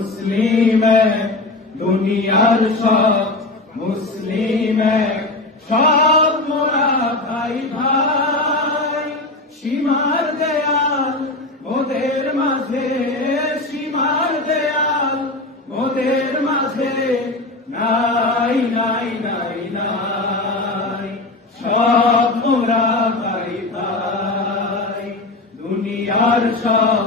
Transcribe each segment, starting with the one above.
মুসলিম এক দুনিয়ার সব মুসলিম এক সব মোরা ভাই ভাই, সীমার দেয়াল, মোদের মাঝে, সীমার দেয়াল, মোদের মাঝে, নাই নাই নাই নাই। সব মোরা ভাই ভাই, দুনিয়ার সব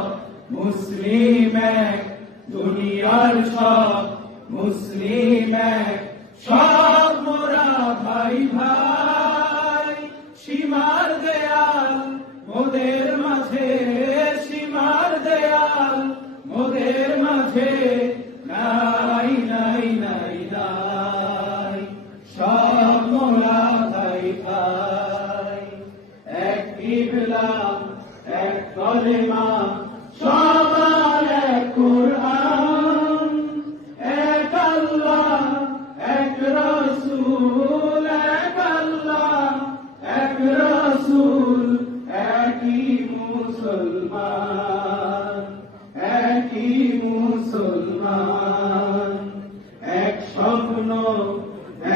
মুসলিম এক দুনিয়ার সব মুসলিম এক। সব মোরা ভাই ভাই। সীমার দেয়াল, মোদের মাঝে সীমার দেয়াল, মোদের মাঝে মুসলমান এক স্বপ্ন,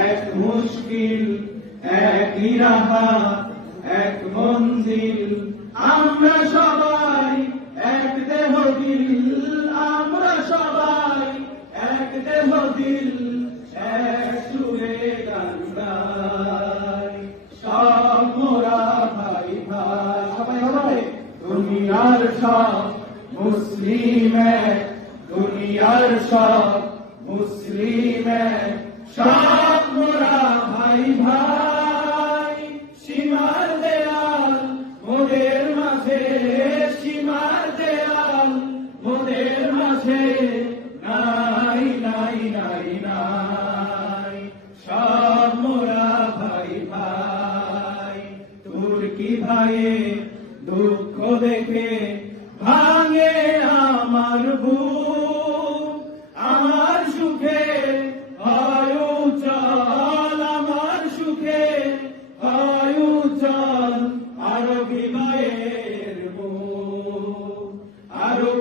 এক মুশকিল, এক ইরাহা এক মঞ্জিল আমরা সবাই এক দেহ দিল। আমরা সবাই এক দেহ দিল। এক সুরে সব মোরা ভাই ভাই। মুসলিম দুনিয়ার সব মুসলিম সব মোরা ভাই ভাই। সীমার দেয়াল মোদের মাঝে, সীমার দেয়াল মোদের মাঝে নাই নাই নাই নাই। সব মোরা ভাই ভাই। তুর্কি ভাইয়ে দুঃখ দেখে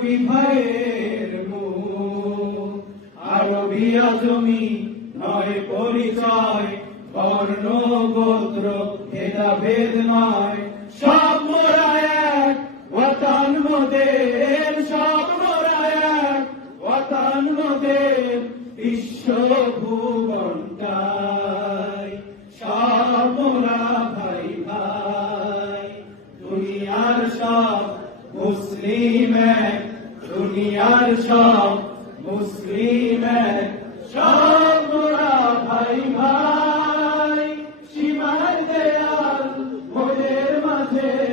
আরবি ভাইয়ের মুখ আরবি আজমি নয় পরিচয়, বর্ণ, গোত্র ভেদা ভেদ নয়। সব মোরা এক, ওয়াতান মোদের, সব মোরা এক, ওয়াতান মোদের বিশ্ব ভুবনটাই সব মোরা ভাই ভাই, দুনিয়ার সব মুসলিম এক দুনিয়ার সব মুসলিমের সব ভাই ভাই সীমার দেয়াল ওদের মাঝে।